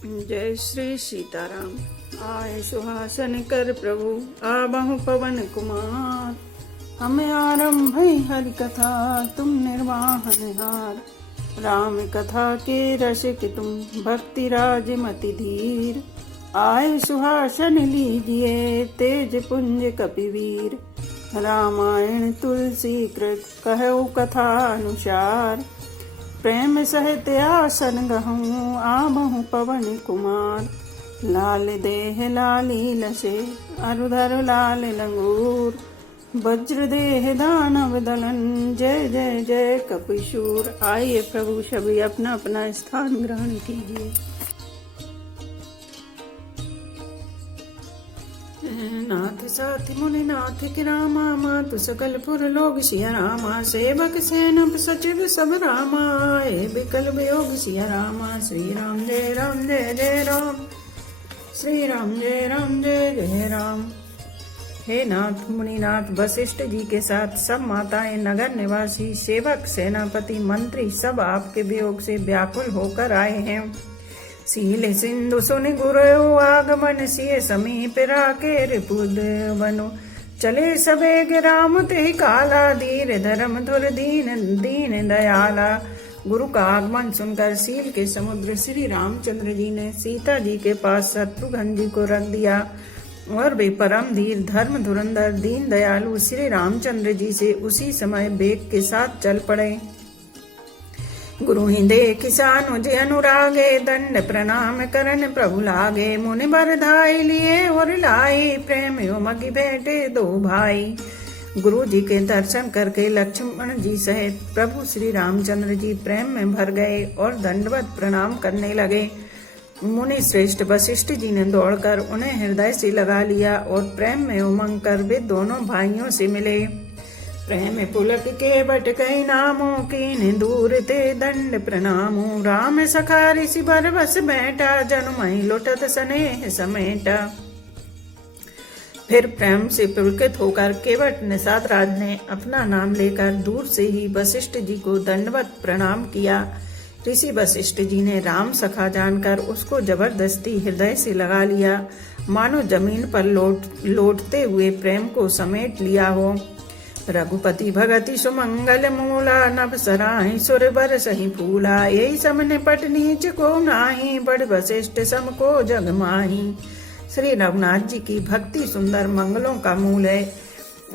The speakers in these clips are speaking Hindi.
जय श्री सीताराम। आए सुहासन कर प्रभु आबहु पवन कुमार। हमें आरंभ हरि कथा तुम निर्वाहन हार। राम कथा के रसिक तुम भक्ति राज मति धीर। आए सुहासन लीजिए तेज पुंज कपिवीर। रामायण तुलसी कृत कहु कथा अनुसार। प्रेम सहित आसन गहूँ आबहु पवन कुमार। लाल देह लाली लसे अरुधर लाल लंगूर। वज्र देह दानव दलन जय जय जय कपिशूर। आइए प्रभु सभी अपना अपना स्थान ग्रहण कीजिए। नाथ साथी मुनि नाथ की रामा मातु सकल पुर लोग सिया रामा। सेवक सैनप सचिव सब रामा आए बिकल वियोग सिया रामा। श्री राम जय राम जय जय राम। श्री राम जय राम जय जय राम। हे नाथ मुनिनाथ वशिष्ठ जी के साथ सब माताएं नगर निवासी सेवक सेनापति मंत्री सब आपके वियोग से व्याकुल होकर आए हैं। सील सिंधु सुनि गुरु आगमन सिय समीप राके रिपुद बनो। चले सबेग राम तेहि काला धीर धर्म धुर दीन दीन दयाला। गुरु का आगमन सुनकर सील के समुद्र श्री रामचंद्र जी ने सीता जी के पास शत्रुघ्न जी को रख दिया और वे परम धीर धर्म धुरंधर दीन दयालु श्री रामचंद्र जी से उसी समय वेग के साथ चल पड़े। गुरु ही देख किसान जे अनुरागे दंड प्रणाम करन प्रभु लागे। मुनि बरधाई लिए और लाई प्रेम उमगी बैठे दो भाई। गुरु जी के दर्शन करके लक्ष्मण जी सहित प्रभु श्री रामचंद्र जी प्रेम में भर गए और दंडवत प्रणाम करने लगे। मुनि श्रेष्ठ वशिष्ठ जी ने दौड़कर उन्हें हृदय से लगा लिया और प्रेम में उमंग कर वे दोनों भाइयों से मिले। प्रेम पुलक के बट कई नामों की दूर ते दंड प्रणामो। राम सखा ऋषि बर बस बैठा जनुमहि लुटत स्नेह समेटा। फिर प्रेम से पुलकित होकर केवट निषाद राज ने अपना नाम लेकर दूर से ही वशिष्ठ जी को दंडवत प्रणाम किया। ऋषि वशिष्ठ जी ने राम सखा जानकर उसको जबरदस्ती हृदय से लगा लिया, मानो जमीन पर लौटते हुए प्रेम को समेट लिया हो। रघुपति भगति सुमंगल मूला नभ सराहि सुर बर सही फूला। यही समन पट नीच को नाही बड़ वशिष्ठ सम को जग माही। श्री रघुनाथ जी की भक्ति सुंदर मंगलों का मूल है।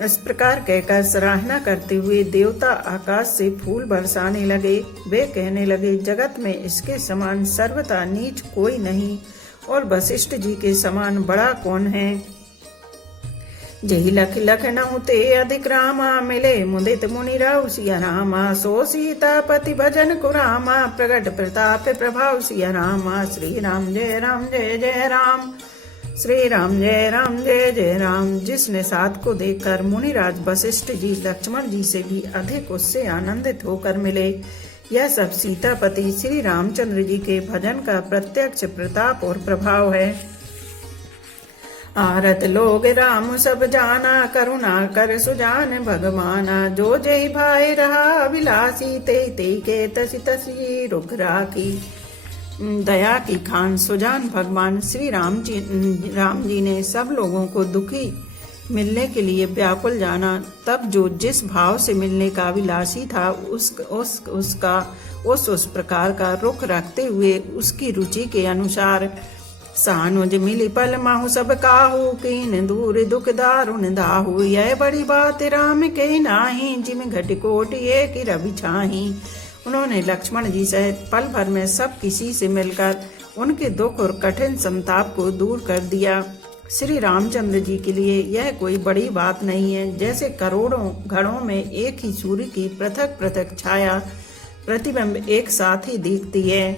इस प्रकार कहकर सराहना करते हुए देवता आकाश से फूल बरसाने लगे। वे कहने लगे, जगत में इसके समान सर्वथा नीच कोई नहीं और वशिष्ठ जी के समान बड़ा कौन है। जही लख लखनऊ ते अधिक रामा मिले मुदित मुनि राव सिया रामा। सो सीतापति भजन कुरामा प्रगट प्रताप प्रभाव सिया रामा। श्री राम जय राम जय जय राम। श्री राम जय राम जय जय राम। जिसने साथ को देखकर मुनिराज वशिष्ठ जी लक्ष्मण जी से भी अधिक उससे आनंदित होकर मिले। यह सब सीतापति श्री रामचंद्र जी के भजन का प्रत्यक्ष प्रताप और प्रभाव है। आरत लोग राम सब जाना करुणा कर सुजान भगवाना। जो जय भाई रहा विलासी ते ते के तसी तसी रुख राखी। दया की खान सुजान भगवान श्री राम जी ने सब लोगों को दुखी मिलने के लिए व्याकुल जाना। तब जो जिस भाव से मिलने का विलासी था उस प्रकार का रुख रखते हुए उसकी रुचि के अनुसार सानुज मिली पल माहु सब काहू। कीन दूर दुख दारुण दाहू। यह बड़ी बात राम के नाही जिम घट कोट ये की रवि छाही। उन्होंने लक्ष्मण जी सहित पल भर में सब किसी से मिलकर उनके दुख और कठिन संताप को दूर कर दिया। श्री रामचंद्र जी के लिए यह कोई बड़ी बात नहीं है। जैसे करोड़ों घड़ों में एक ही सूर्य की पृथक पृथक छाया प्रतिबिंब एक साथ ही दिखती है।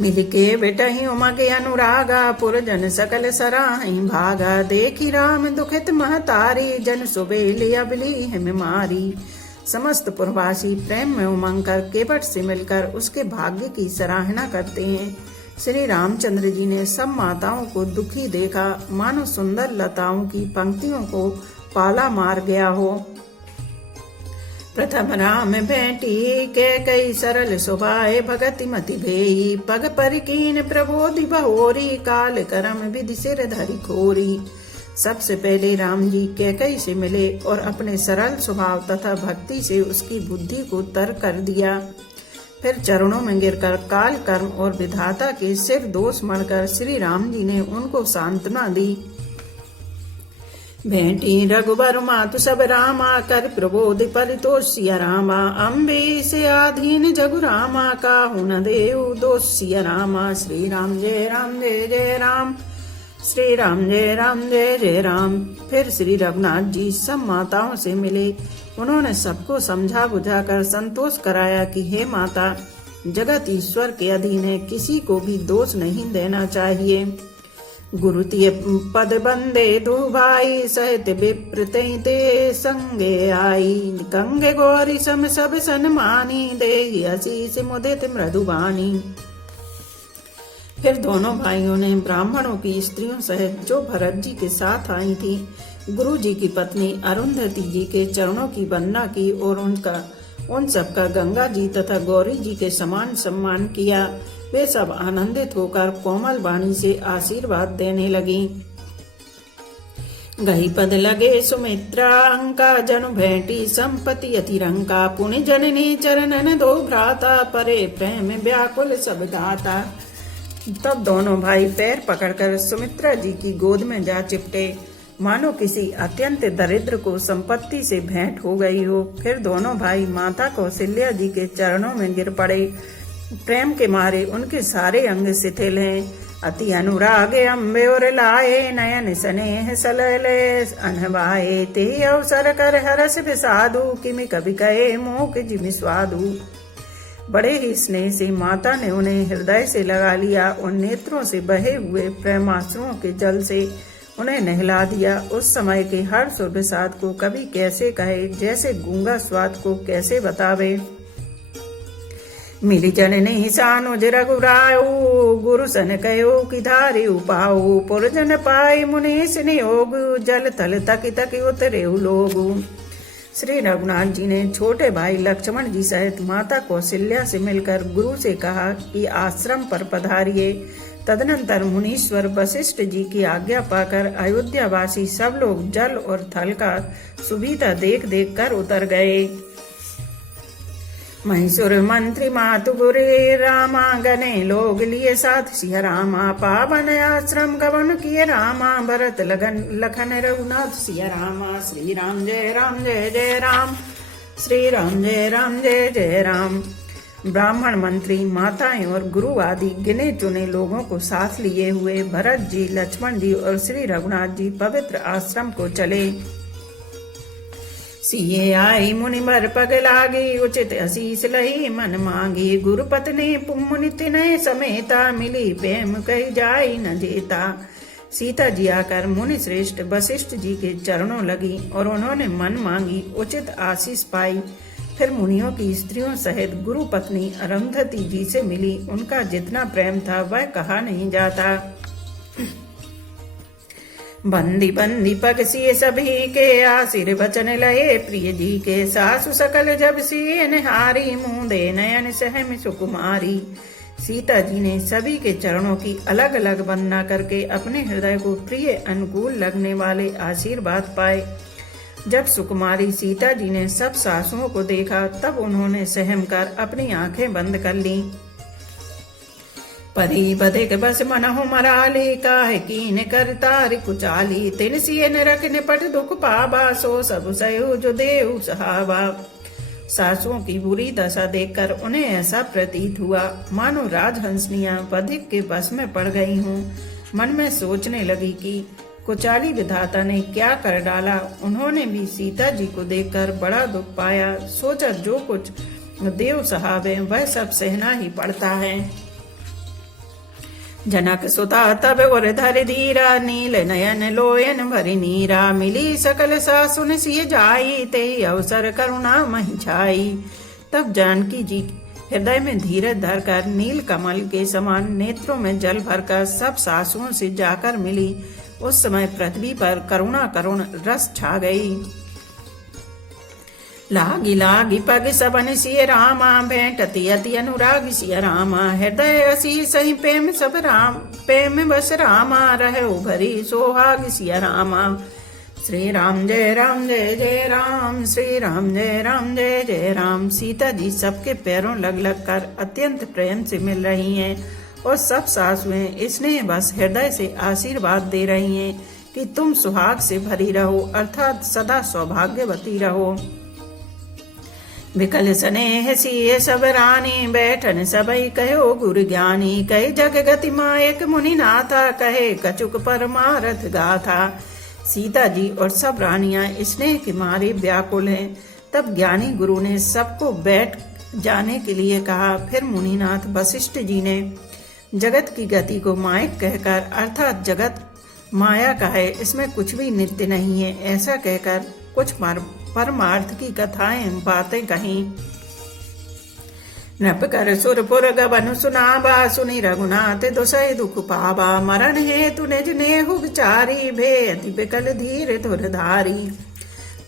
मिलके बेटहि उमगे अनुरागा पुरजन सकल सराहि भागा। देखी राम दुखित महतारी जन सुबेली अबली हिम मारी। समस्त पुरवासी प्रेम में उमंग कर केवट से मिलकर उसके भाग्य की सराहना करते हैं। श्री रामचंद्र जी ने सब माताओं को दुखी देखा, मानो सुंदर लताओं की पंक्तियों को पाला मार गया हो। प्रथम राम भेंटी के कई सरल सुभाए भगति मति भेई पग पर कीन प्रबोधि बहोरी काल करम विधि सिर धरि खोरी। सबसे पहले राम जी कैकई से मिले और अपने सरल स्वभाव तथा भक्ति से उसकी बुद्धि को तर कर दिया। फिर चरणों में गिरकर काल कर्म और विधाता के सिर दोष मढ़कर श्री राम जी ने उनको सांत्वना दी। भेंटी रघुबर मातु सब रामा कर प्रबोधि परितोष सिया रामा अम्बे से आधीन जगु रामा काहू न देव दोष सिया रामा। श्री राम जय जय राम, श्री राम जय जय राम। फिर श्री रघुनाथ जी सब माताओं से मिले। उन्होंने सबको समझा बुझाकर संतोष कराया कि हे माता, जगत ईश्वर के अधीन है, किसी को भी दोष नहीं देना चाहिए। गुरु तिय पद बंदे दो भाई सहित विप्रतई ते संगे आई गंगे गौरी सम सब सन्मानी दे आशीष मुदित मृदुबानी। फिर दोनों भाइयों ने ब्राह्मणों की स्त्रियों सहित जो भरत जी के साथ आई थी गुरु जी की पत्नी अरुंधति जी के चरणों की वंदना की और उन सबका गंगा जी तथा गौरी जी के समान सम्मान किया। वे सब आनंदित होकर कोमल वाणी से आशीर्वाद देने लगी। गही पद लगे सुमित्रा अंका जनु भेंटी संपत्ति अतिरंका पुण्य जननी चरणन दो भ्राता परे प्रेम व्याकुल सब दाता। तब दोनों भाई पैर पकड़कर सुमित्रा जी की गोद में जा चिपटे, मानो किसी अत्यंत दरिद्र को संपत्ति से भेंट हो गई हो। फिर दोनों भाई माता कौशल्या जी के चरणों में गिर पड़े। प्रेम के मारे उनके सारे अंग शिथिल हैं। अति अनुराग अम्बे और लाए नयन स्नेह सलले अनवाए ते अवसर कर हरस विसाधु किमि कवि कहे मोक जिमि स्वादु। बड़े ही स्नेह से माता ने उन्हें हृदय से लगा लिया और नेत्रों से बहे हुए प्रेमाश्रुओं के जल से उन्हें नहला दिया। उस समय के हर्ष और विषाद को कवि कैसे कहे, जैसे गूंगा स्वाद को कैसे बतावे। मिली जननी सानुज रघुरायो गुरु सन कयो कि धारे उपाओ पुरजन पाए मुनीष नियोग जल थल तक तक उतरे लोग। श्री रघुनाथ जी ने छोटे भाई लक्ष्मण जी सहित माता कौशल्या से मिलकर गुरु से कहा कि आश्रम पर पधारिए। तदनंतर मुनीश्वर वशिष्ठ जी की आज्ञा पाकर अयोध्यावासी सब लोग जल और थल का सुविधा देख देख कर उतर गए। महिषुर मंत्री मातु गुरे रामा गने लोग लिए साथ सिंह रामा पावन आश्रम गवन किए रामा भरत लगन लखन रघुनाथ सिंह रामा। श्री राम जय जय राम, श्री राम जय जय राम। ब्राह्मण मंत्री माताएं और गुरु आदि गिने चुने लोगों को साथ लिए हुए भरत जी लक्ष्मण जी और श्री रघुनाथ जी पवित्र आश्रम को चले। सिए आई मुनि बर पग लागी उचित आशीष लही मन मांगी गुरु पत्नी मुनि तिनय समेता मिली प्रेम कही जाई न जेता। सीता जी आकर मुनि श्रेष्ठ वशिष्ठ जी के चरणों लगी और उन्होंने मन मांगी उचित आशीष पाई। फिर मुनियों की स्त्रियों सहित गुरु पत्नी अरुंधति जी से मिली। उनका जितना प्रेम था वह कहा नहीं जाता। बंदी बंदी पग सिए सभी के आशीर वचन लये प्रिय जी के सासु सकल जब सिए निहारी मुँह दे नयन सहम सुकुमारी। सीता जी ने सभी के चरणों की अलग अलग वंदना करके अपने हृदय को प्रिय अनुकूल लगने वाले आशीर्वाद पाए। जब सुकुमारी सीता जी ने सब सासुओं को देखा तब उन्होंने सहम कर अपनी आंखें बंद कर ली। परी बधिक बस मनहु मराली काहे कीन कर तारि कुचाली तिन सिए नरक निपट दुख पावा सो सब सयो जो देव सहावा। सासुओं की बुरी दशा देखकर उन्हें ऐसा प्रतीत हुआ मानो राजहंसनियां बधिक के बस में पड़ गई हूँ। मन में सोचने लगी कि कुचाली विधाता ने क्या कर डाला। उन्होंने भी सीता जी को देखकर बड़ा दुख पाया। सोचा जो कुछ देव सहावे वह सब सहना ही पड़ता है। जनक सुता तब और धर धीरा नील नयन लोयन भरि नीरा मिली सकल सासुन सिय जाई ते अवसर करुणा महि छाई। तब जानकी जी हृदय में धीरज धरकर नील कमल के समान नेत्रों में जल भरकर सब सासुओं से जाकर मिली। उस समय पृथ्वी पर करुणा करुण रस छा गई। लागी लागी पग सबन सिय रामा, भेंटती अति अनुराग सिय रामा। हृदय असी सही प्रेम सब राम, प्रेम बस रामा, रहे भरी सोहाग सिय रामा। श्री राम जय जय राम, श्री राम जय जय राम। सीता जी सबके पैरों लग लग कर अत्यंत प्रेम से मिल रही हैं और सब सासुएं स्नेह बस हृदय से आशीर्वाद दे रही हैं कि तुम सुहाग से भरी रहो, अर्थात सदा सौभाग्यवती रहो। विकल स्नेह सिय सब रानी, बैठन सबई कहो गुरु ज्ञानी। कहे जग गति मायक मुनि नाथा, कहे कछुक परमारथ गाथा। सीता जी और सब रानियां स्नेह के मारे व्याकुल हैं। तब ज्ञानी गुरु ने सबको बैठ जाने के लिए कहा। फिर मुनिनाथ वशिष्ठ जी ने जगत की गति को मायक कहकर, अर्थात जगत माया का है, इसमें कुछ भी नित्य नहीं है, ऐसा कहकर कुछ परमार्थ की कथाएं बातें कहीं। नप कर सुरपुर गबन सुनाबा, सुनि रघुनाथ दुसै दुख पावा। मरण हेतु निज नेहु विचारी, भे अति विकल धीर धुरधारी।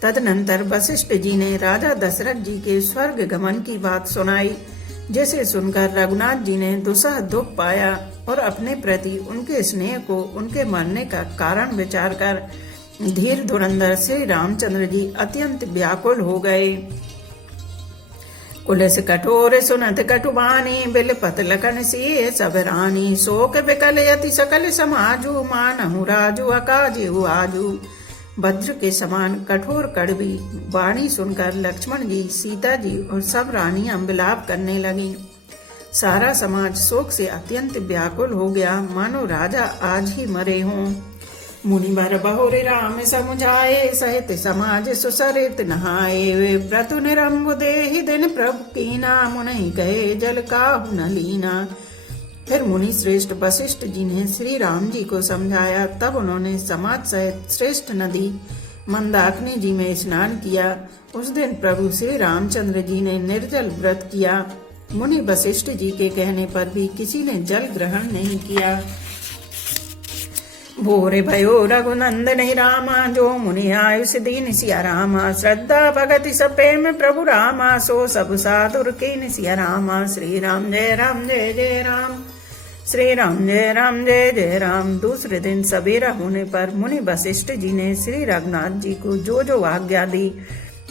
तदनंतर वशिष्ठ जी ने राजा दशरथ जी के स्वर्ग गमन की बात सुनाई, जिसे सुनकर रघुनाथ जी ने दुसह दुख पाया और अपने प्रति उनके स्नेह को उनके मरने का कारण विचार कर धीर धुरंधर श्री रामचंद्र जी अत्यंत व्याकुल हो गए। कुलस कठोर सुनत कटुबानी, बिलपत लखन सिए सब रानी। शोक विकल यति सकल समाजू, मानहु राजू अकाजेहु आजू। वज्र के समान कठोर कड़वी वाणी सुनकर लक्ष्मण जी, सीता जी और सब रानियां विलाप करने लगी। सारा समाज शोक से अत्यंत व्याकुल हो गया, मानो राजा आज ही मरे हों। मुनिवर बहुरे राम समुझाए, सहित समाज सुसरित नहाए। वे व्रतु निरंबु देहि दिन प्रभु कीना, मुनि कहे जल काहु न लीना। फिर मुनि श्रेष्ठ वशिष्ठ जी ने श्री राम जी को समझाया। तब उन्होंने समाज सहित श्रेष्ठ नदी मंदाकिनी जी में स्नान किया। उस दिन प्रभु श्री रामचंद्र जी ने निर्जल व्रत किया। मुनि वशिष्ठ जी के कहने पर भी किसी ने जल ग्रहण नहीं किया। भोरे भयो रघुनंदन रामा, जो मुनि आयुष दीन सिया रामा। श्रद्धा भगति सब प्रेम प्रभु रामा, सो सब साधुर कीन सिया रामा। श्री राम जय जय राम, श्री राम जय जय राम। दूसरे दिन सवेरा होने पर मुनि वशिष्ठ जी ने श्री रघुनाथ जी को जो जो आज्ञा दी,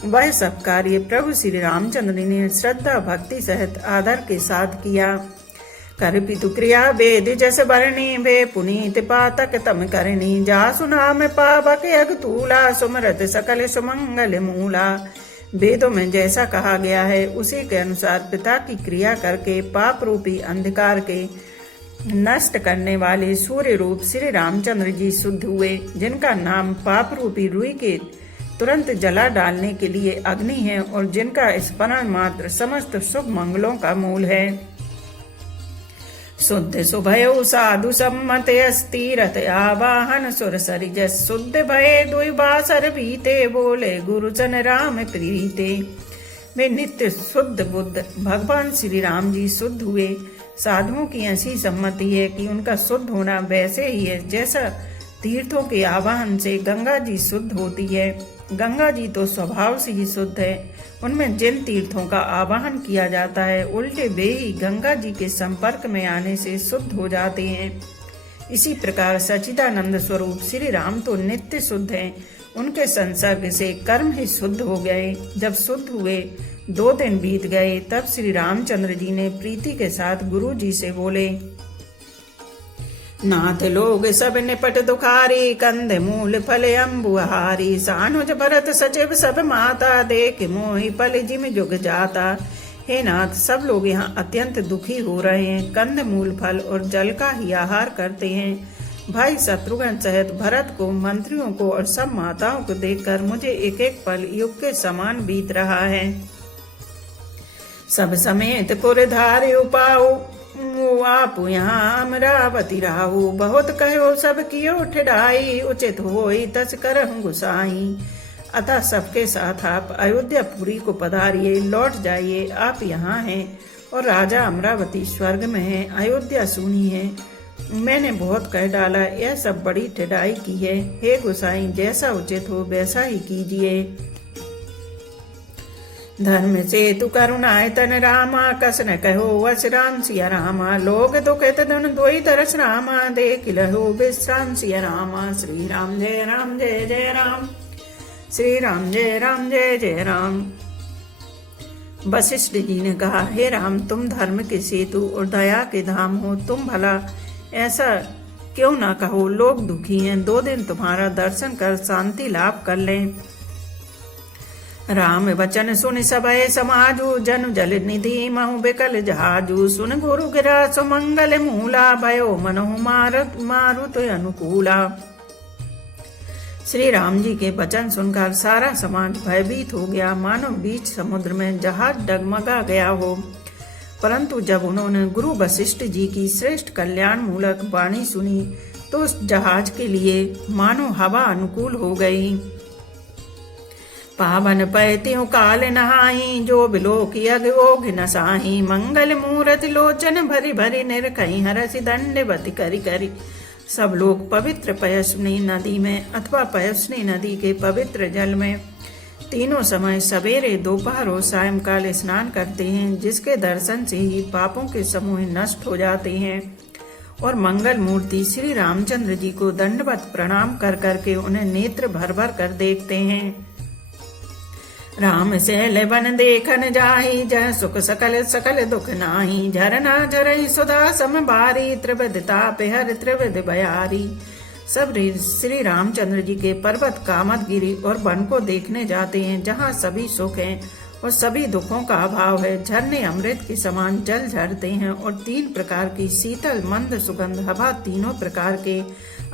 वह सब कार्य प्रभु श्री रामचंद्र ने श्रद्धा भक्ति सहित आदर के साथ किया। कर पितु क्रिया वेद जस बरनी, भे पुनीत पातक तम करनी। जासु नाम पावक अगतूला, सुमरत सकल सुमंगल मूला। वेदों में जैसा कहा गया है उसी के अनुसार पिता की क्रिया करके पाप रूपी अंधकार के नष्ट करने वाले सूर्य रूप श्री रामचंद्र जी शुद्ध हुए, जिनका नाम पाप रूपी रुई के तुरंत जला डालने के लिए अग्नि है और जिनका स्मरण मात्र समस्त शुभ मंगलों का मूल है। शुद्ध सुभयो साधु सम्मत अस्थिरत आवाहन सुर सरिजस। शुद्ध भय दुई बासर बीते, बोले गुरुजन राम प्रीते। वे नित्य शुद्ध बुद्ध भगवान श्री राम जी शुद्ध हुए। साधुओं की ऐसी सम्मति है कि उनका शुद्ध होना वैसे ही है जैसा तीर्थों के आवाहन से गंगा जी शुद्ध होती है। गंगा जी तो स्वभाव से ही शुद्ध है, उनमें जिन तीर्थों का आवाहन किया जाता है उल्टे वे ही गंगा जी के संपर्क में आने से शुद्ध हो जाते हैं। इसी प्रकार सच्चिदानंद स्वरूप श्री राम तो नित्य शुद्ध हैं, उनके संसर्ग से कर्म ही शुद्ध हो गए। जब शुद्ध हुए 2 दिन बीत गए, तब श्री रामचंद्र जी ने प्रीति के साथ गुरु जी से बोले, नाथ लोग सब निपट दुखारी, कंद मूल फल अम्बुहारी। सानुज भरत सचिव सब माता, देख मोहि पल जिम जुग जाता। हे नाथ, सब लोग यहाँ अत्यंत दुखी हो रहे हैं, कंद मूल फल और जल का ही आहार करते हैं। भाई शत्रुघ्न सहित भरत को, मंत्रियों को और सब माताओं को देखकर मुझे एक एक पल युग के समान बीत रहा है। सब समेत पुर धारे उपाऊ, आप यहाँ अमरावती राहु। बहुत कहो सब कियो ठिठाई, उचित होई तस करहु गुसाई। अतः सबके साथ आप अयोध्यापुरी को पधारिए, लौट जाइए। आप यहाँ हैं और राजा अमरावती स्वर्ग में है, अयोध्या सूनी है। मैंने बहुत कह डाला, यह सब बड़ी ठिठाई की है। हे गुसाई, जैसा उचित हो वैसा ही कीजिए। धर्म से तु करुणाय तन रामा, कस न कहो वस राम सिया रामा। लोग दुखित धन दोई तरस रामा, देख लहो विश्राम सिया रामा। श्री राम जय राम जय जय राम, श्री राम जय राम जय जय राम। वशिष्ठ जी ने कहा, हे राम, तुम धर्म के सेतु और दया के धाम हो, तुम भला ऐसा क्यों ना कहो। लोग दुखी हैं, 2 दिन तुम्हारा दर्शन कर शांति लाभ कर लें। राम वचन सुन सबय समाजू, जन जल निधि महु बिकल जहाजू। सुन गुरु गिरा सुमंगल मूला, भयो मनहु मारुत अनुकूला। श्री राम जी के वचन सुनकर सारा समाज भयभीत हो गया, मानो बीच समुद्र में जहाज डगमगा गया हो। परंतु जब उन्होंने गुरु वशिष्ठ जी की श्रेष्ठ कल्याण मूलक वाणी सुनी तो उस जहाज के लिए मानो हवा अनुकूल हो गई। पावन पैत्यों काल नहाई, जो बिलोक यज्ञ ओघ नसाही। मंगल मूरत लोचन भरी भरी, निरखई हरसि दंडवत करि करि। सब लोग पवित्र पयस्विनी नदी में अथवा पयस्विनी नदी के पवित्र जल में तीनों समय सवेरे दोपहर और सायंकाल स्नान करते हैं, जिसके दर्शन से ही पापों के समूह नष्ट हो जाते हैं। और मंगल मूर्ति श्री रामचंद्र जी को दंडवत प्रणाम कर करके उन्हें नेत्र भर भर कर देखते हैं। राम सहल बन देखन जाहि, जह सुख सकल सकल दुख नाही। झरना झरई सुधा सम बारी, त्रिविध ताप हर त्रिविध बयारी। सब श्री रामचंद्र जी के पर्वत कामदगिरी और वन को देखने जाते हैं, जहाँ सभी सुख हैं और सभी दुखों का अभाव है। झरने अमृत के समान जल झरते हैं और 3 प्रकार की शीतल मंद सुगंध हवा तीनों प्रकार के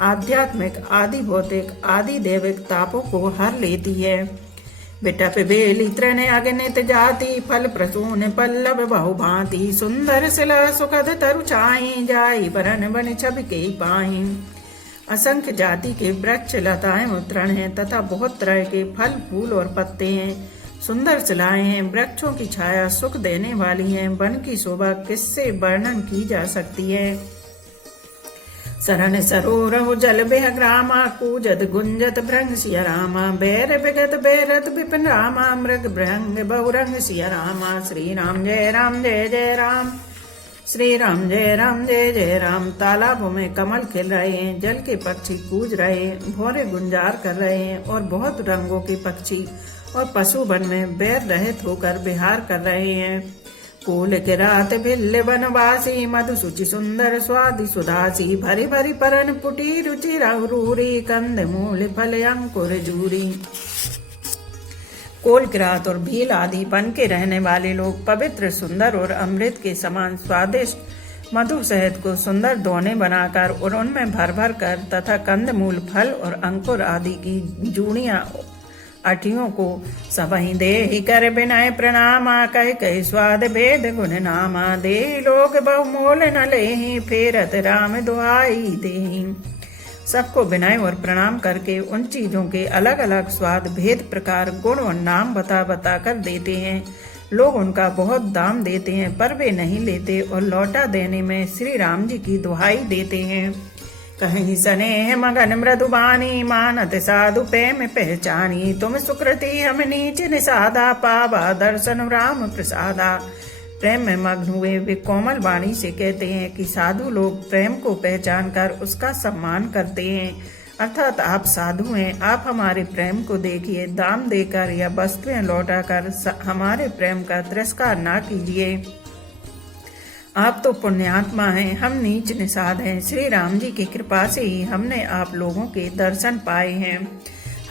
आध्यात्मिक, आदि भौतिक, आदि दैविक तापों को हर लेती है। बिटप बेली तृण अगणित जाति, फल प्रसून पल्लव बहु भांति। सुंदर शिला सुखद तरु छाई, जाई बरन बन छब के पाई। असंख्य जाति के वृक्ष लताएं और तृण हैं तथा बहुत तरह के फल फूल और पत्ते हैं। सुंदर शिलाएं हैं, वृक्षों की छाया सुख देने वाली है। वन की शोभा किससे वर्णन की जा सकती है। सरन सरोरहु जल बेह ग्रामा, कूजत गुंजत भृंग सिया रामा। बैर बिगत बैरत विपिन रामा, मृग भृंग बहुरंग सिया रामा। श्री राम जय राम जय जय राम, श्री राम जय राम जय जय राम। तालाबों में कमल खिल रहे हैं, जल के पक्षी कूज रहे हैं, भौरे गुंजार कर रहे हैं और बहुत रंगों के पक्षी और पशु वन में बैर रहित होकर विहार कर रहे हैं। कूल के रात भिल्ल बनवासी, मधु सुचि सुंदर स्वादि सुधासी। भरी भरी परन पुटी रुचि रूरी, कंद मूल फल अंकुर जूरी। कोल किरात और भील आदि वन के रहने वाले लोग पवित्र सुंदर और अमृत के समान स्वादिष्ट मधु शहद को सुंदर दोने बनाकर और उनमें भर भर कर तथा कंदमूल फल और अंकुर आदि की जूड़ियां अटियों को सबहि देहि कर बिनय प्रणामा। कह कह स्वाद भेद गुण नामा। दे लोग बहुमोल न लेहि, फेरत राम दुहाई देहि। सबको विनय और प्रणाम करके उन चीजों के अलग अलग स्वाद भेद प्रकार गुण और नाम बता बता कर देते हैं। लोग उनका बहुत दाम देते हैं पर वे नहीं लेते और लौटा देने में श्री राम जी की दुहाई देते हैं। कहीं स्नेह मगन मृदुबानी, मानत साधु प्रेम पहचानी। तुम सुकृति हम नीच निषादा, पावा दर्शन राम प्रसादा। प्रेम में मग्न हुए वे कोमल वाणी से कहते हैं कि साधु लोग प्रेम को पहचान कर उसका सम्मान करते हैं। अर्थात आप साधु हैं, आप हमारे प्रेम को देखिए, दाम देकर या वस्तुएं लौटाकर हमारे प्रेम का तिरस्कार ना कीजिए। आप तो पुण्यात्मा हैं, हम नीच निषाद हैं। श्री राम जी की कृपा से ही हमने आप लोगों के दर्शन पाए हैं।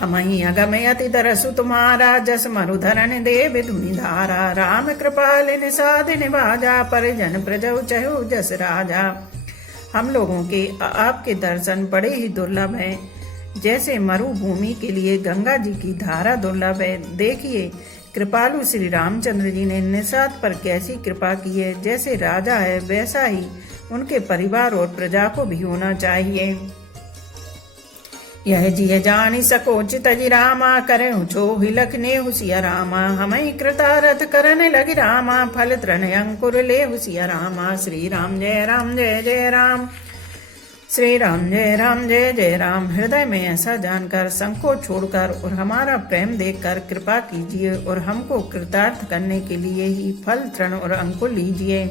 हमहि अगमयति दरसु तुम्हारा, जस मरुधरन देव धुनि धारा। राम कृपाल निषाद निभाजा, परिजन प्रजौ चहु जस राजा। हम लोगों के आपके दर्शन बड़े ही दुर्लभ हैं, जैसे मरुभूमि के लिए गंगा जी की धारा दुर्लभ है। देखिए कृपालु श्री रामचंद्र जी ने निषाद पर कैसी कृपा की है। जैसे राजा है वैसा ही उनके परिवार और प्रजा को भी होना चाहिए। यह जिय जानी सकोचित जी रामा, करे छो लखने हुसिया रामा। हमें कृतारथ करन लगी रामा, फल तृण अंकुर ले हुसिया रामा। श्री राम जय जय राम। श्री राम जय जय राम। हृदय में ऐसा जानकर, संकोच छोड़कर और हमारा प्रेम देखकर कृपा कीजिए और हमको कृतार्थ करने के लिए ही फल तृण और अंकुर लीजिए।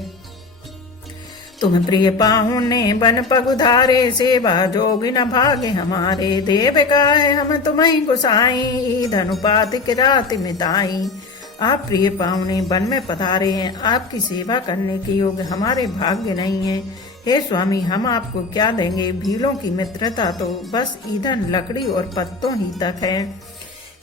तुम प्रिय पाहुने बन पगुधारे, सेवा जोगी न भागे हमारे। देव गाय हम तुम्हें गुसाई, धनुपात की रात मिताई। आप प्रिय पाहुने बन में पधारे हैं, आपकी सेवा करने के योग्य हमारे भाग्य नहीं है। हे स्वामी, हम आपको क्या देंगे? भीलों की मित्रता तो बस ईंधन, लकड़ी और पत्तों ही तक है।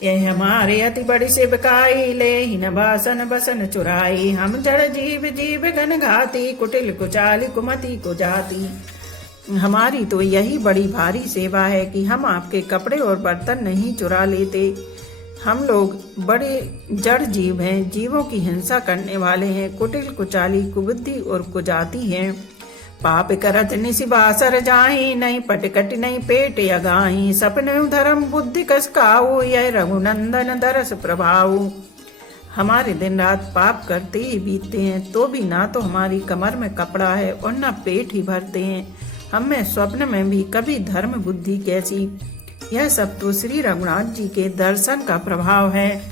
यह हमारे अति बड़ी सेवकाई, ले ही न बासन बसन चुराई। हम जड़ जीव जीव घन घाती, कुटिल कुचाली कुमति को जाती। हमारी तो यही बड़ी भारी सेवा है कि हम आपके कपड़े और बर्तन नहीं चुरा लेते। हम लोग बड़े जड़ जीव हैं, जीवों की हिंसा करने वाले हैं, कुटिल कुचाली कुबुद्धि और कुजाती हैं। पाप करत निसिबासर जाही, नहीं पटकट नहीं पेट अगाही। सपने धर्म बुद्धि कस काऊ, यह रघुनंदन दरस प्रभाऊ। हमारे दिन रात पाप करते ही बीतते हैं, तो भी ना तो हमारी कमर में कपड़ा है और न पेट ही भरते हैं। हम में स्वप्न में भी कभी धर्म बुद्धि कैसी। यह सब तो श्री रघुनाथ जी के दर्शन का प्रभाव है।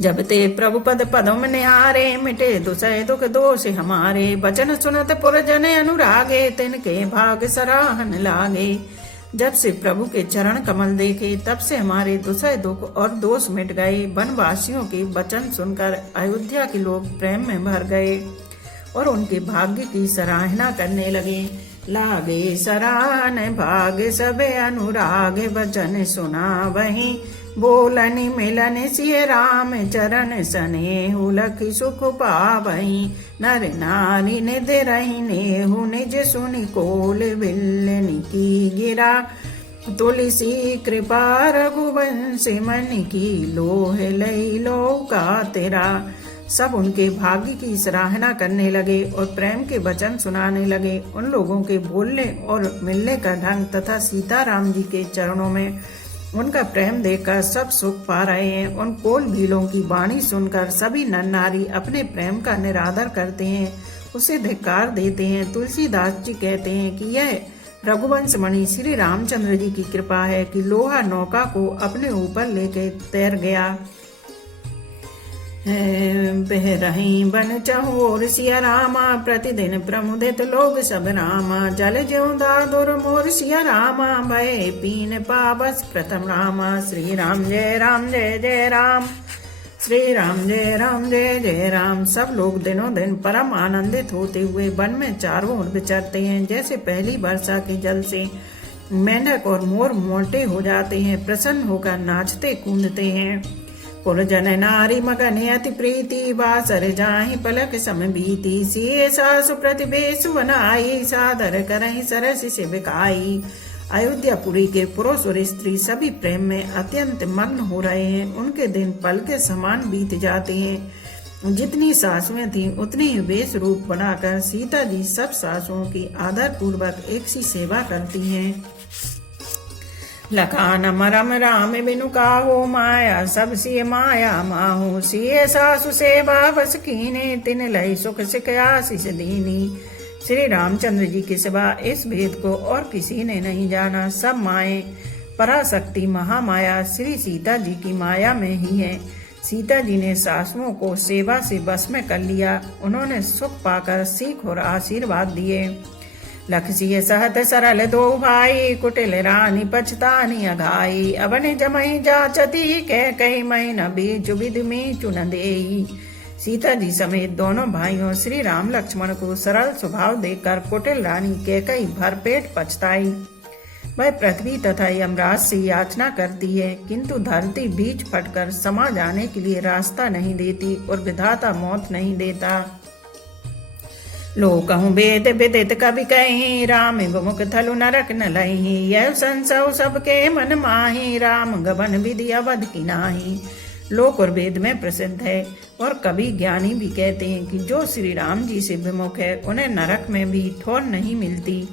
जब ते प्रभु पद पदम निहारे, मिटे दुसह दुख दोष हमारे। वचन सुनत पुरजन अनुरागे, तिनके भाग सराहन लागे। जब से प्रभु के चरण कमल देखे, तब से हमारे दुसह दुख और दोष मिट गए। वनवासियों के वचन सुनकर अयोध्या के लोग प्रेम में भर गए और उनके भाग्य की सराहना करने लगे। लागे सराहन भाग सबे अनुराग, वचन सुना वही बोलनि मिलन सिय राम चरण स्नेहु। लखि सुख पावहि नर नारी निधि रहि नेहु। निज सुनि कोल बिल्लनि की गिरा, तुलसी कृपा रघुवंश मन की। लोह लई लौका तेरा। सब उनके भाग्य की सराहना करने लगे और प्रेम के वचन सुनाने लगे। उन लोगों के बोलने और मिलने का ढंग तथा सीताराम जी के चरणों में उनका प्रेम देखकर सब सुख पा रहे हैं। उन कोल भीलों की वाणी सुनकर सभी नर नारी अपने प्रेम का निरादर करते हैं, उसे धिक्कार देते हैं। तुलसीदास जी कहते हैं कि यह रघुवंश मणि श्री रामचंद्र जी की कृपा है कि लोहा नौका को अपने ऊपर लेके तैर गया। बह रही बन चहोर सिया रामा, प्रतिदिन प्रमुदित लोग सब रामा। जल ज्यों दादुर मोर सिया रामा, भय पीन पावस प्रथम रामा। श्री राम जय जय राम। श्री राम जय जय राम। सब लोग दिनों दिन परम आनंदित होते हुए वन में चारों ओर विचरते हैं। जैसे पहली वर्षा के जल से मेंढक और मोर मोटे हो जाते हैं, प्रसन्न होकर नाचते कूदते हैं। पुरजन नारी मगन अति प्रीति, बासर जाहि पलक सम बीती। सिए सासु प्रतिभेसु बनाई, सादर करहि सरस सेविकाई। अयोध्यापुरी के पुरुष और स्त्री सभी प्रेम में अत्यंत मग्न हो रहे हैं। उनके दिन पल के समान बीत जाते हैं। जितनी सासुएं थीं उतनी ही वेश रूप बनाकर सीता जी सब सासुओं की आदर पूर्वक एक सी सेवा करती हैं। लखान मरम राम बिनु काहू, माया सब सिय माया माहू। सिय सासु सेवा बस कीने, तिन लई सुख सिख आशीष दीनी। श्री रामचंद्र जी के सिवा इस भेद को और किसी ने नहीं जाना। सब माए पराशक्ति महामाया श्री सीता जी की माया में ही है। सीता जी ने सासुओं को सेवा से बस में कर लिया। उन्होंने सुख पाकर सीख और आशीर्वाद दिए। लखसिय सहत सरल दो भाई, कुटिल रानी पछतानी अघाई। अबने जमई जाचती कह कही, मैं न बीच विधि में चुन देई। सीता जी समेत दोनों भाइयों श्री राम लक्ष्मण को सरल स्वभाव देकर कुटिल रानी कैकई भरपेट पछताई। वह पृथ्वी तथा यमराज से याचना करती है, किंतु धरती बीच फटकर समा जाने के लिए रास्ता नहीं देती और विधाता मौत नहीं देता। लो कहूँ वेद विदित कवि कही, राम विमुख थलु नरक न लही। यह संसव सबके मन माही, राम गबन विधि अवध की नाही। लोक और वेद में प्रसिद्ध है और कवि ज्ञानी भी कहते हैं कि जो श्री राम जी से विमुख है उन्हें नरक में भी ठोर नहीं मिलती।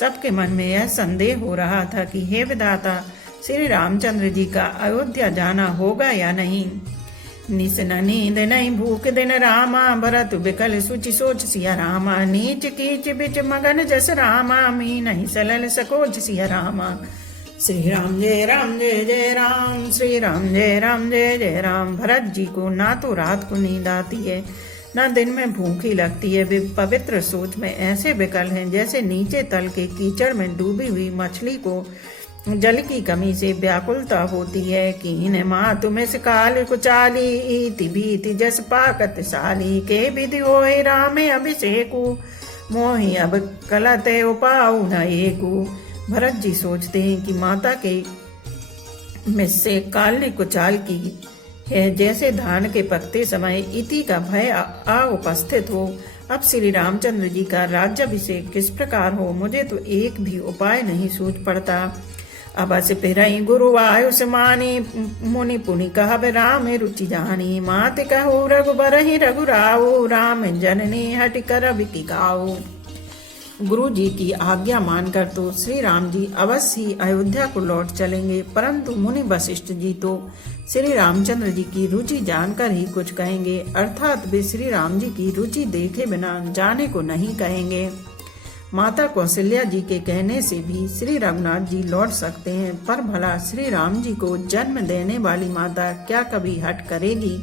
सबके मन में यह संदेह हो रहा था कि हे विधाता, श्री रामचंद्र जी का अयोध्या जाना होगा या नहीं। निस न नींद नहीं भूख दिन रामा, भरत बिकल सुचि सोच सिया रामा। नीच कीच बिच मगन जस रामा, मी नहीं सलल सकोच सिया रामा। श्री राम जय राम श्री राम जय जय राम। भरत जी को ना तो रात को नींद आती है ना दिन में भूखी लगती है। वे पवित्र सोच में ऐसे विकल हैं जैसे नीचे तल के कीचड़ में डूबी हुई मछली को जल की कमी से व्याकुलता होती है। कीन माँ तुम्हें से काल कुचाली, इति भीति जस पाकत साली। के विधि होए राम अभिषेकु, मोहि अब कलत उपाऊ न एकु। भरत जी सोचते हैं कि माता के में से काल ने कुचाल की है, जैसे धान के पकते समय इति का भय आ उपस्थित हो। अब श्री रामचंद्र जी का राज्याभिषेक किस प्रकार हो, मुझे तो एक भी उपाय नहीं सूझ पड़ता। अब से फिरई गुरु आयुष मानी, मुनि पुनि कहब राम रुचि जानी। मात कहु रघुबर ही रघुराऊ, राम जननी हटि कर बिकी गाऊ। गुरु जी की आज्ञा मानकर तो श्री राम जी अवश्य ही अयोध्या को लौट चलेंगे, परंतु मुनि वशिष्ठ जी तो श्री रामचंद्र जी की रुचि जानकर ही कुछ कहेंगे, अर्थात वे श्री राम जी की रुचि देखे बिना जाने को नहीं कहेंगे। माता कौशल्या जी के कहने से भी श्री रघुनाथ जी लौट सकते हैं, पर भला श्री राम जी को जन्म देने वाली माता क्या कभी हट करेगी।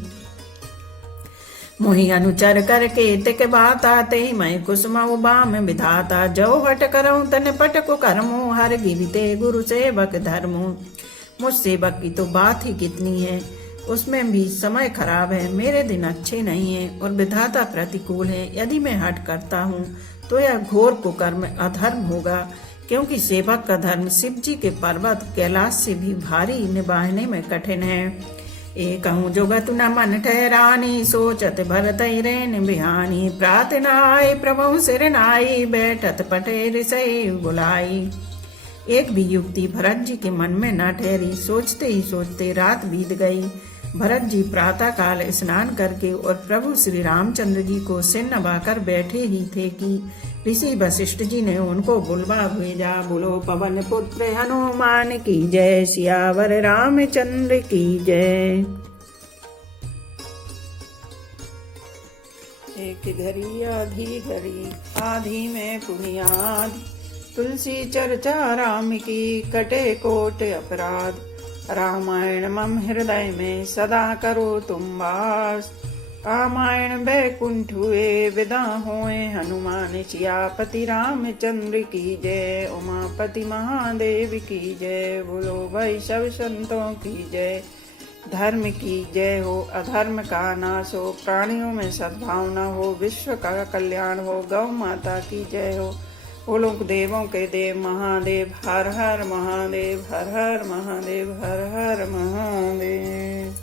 मोहि अनुचर करके तिक बात आते, मैं कुसुम बाम विधाता। जो हट करऊं तन पट को कर्मो, हर गिविते गुरु सेवक धर्मो। मुझ सेवक की तो बात ही कितनी है, उसमें भी समय खराब है, मेरे दिन अच्छे नहीं हैं और विधाता प्रतिकूल है। यदि मैं हट करता हूँ तो यह घोर कुकर्म अधर्म होगा, क्योंकि सेवक का धर्म शिव जी के पर्वत कैलाश से भी भारी निभाने में कठिन है। एकहूँ जुगत न मन ठहरानी, सोचत भरत रेन बिहानी। प्रार्थनाय प्रभु सिर नाई, बैठत पटे ऋषि बुलाई। एक भी युक्ति भरत जी के मन में न ठहरी, सोचते ही सोचते रात बीत गई। भरत जी प्रातः काल स्नान करके और प्रभु श्री रामचंद्र जी को सिर नभाकर बैठे ही थे कि ऋषि वशिष्ठ जी ने उनको बुलवा भेजा। बोलो पवन पुत्र हनुमान की जय, सियावर रामचंद्र की जय। एक घड़ी आधी में पुनियाद, तुलसी चर्चा राम की कटे कोट अपराध। रामायण मम हृदय में सदा करो तुम वास, रामायण बैकुंठ हुए विदा होए हनुमान। सियापति रामचंद्र की जय, उमापति महादेव की जय। बोलो भाई सब संतों की जय। धर्म की जय हो, अधर्म का नाश हो, प्राणियों में सद्भावना हो, विश्व का कल्याण हो। गौ माता की जय हो। बोलो देवों के देव महादेव, हर हर महादेव, हर हर महादेव, हर हर महादेव।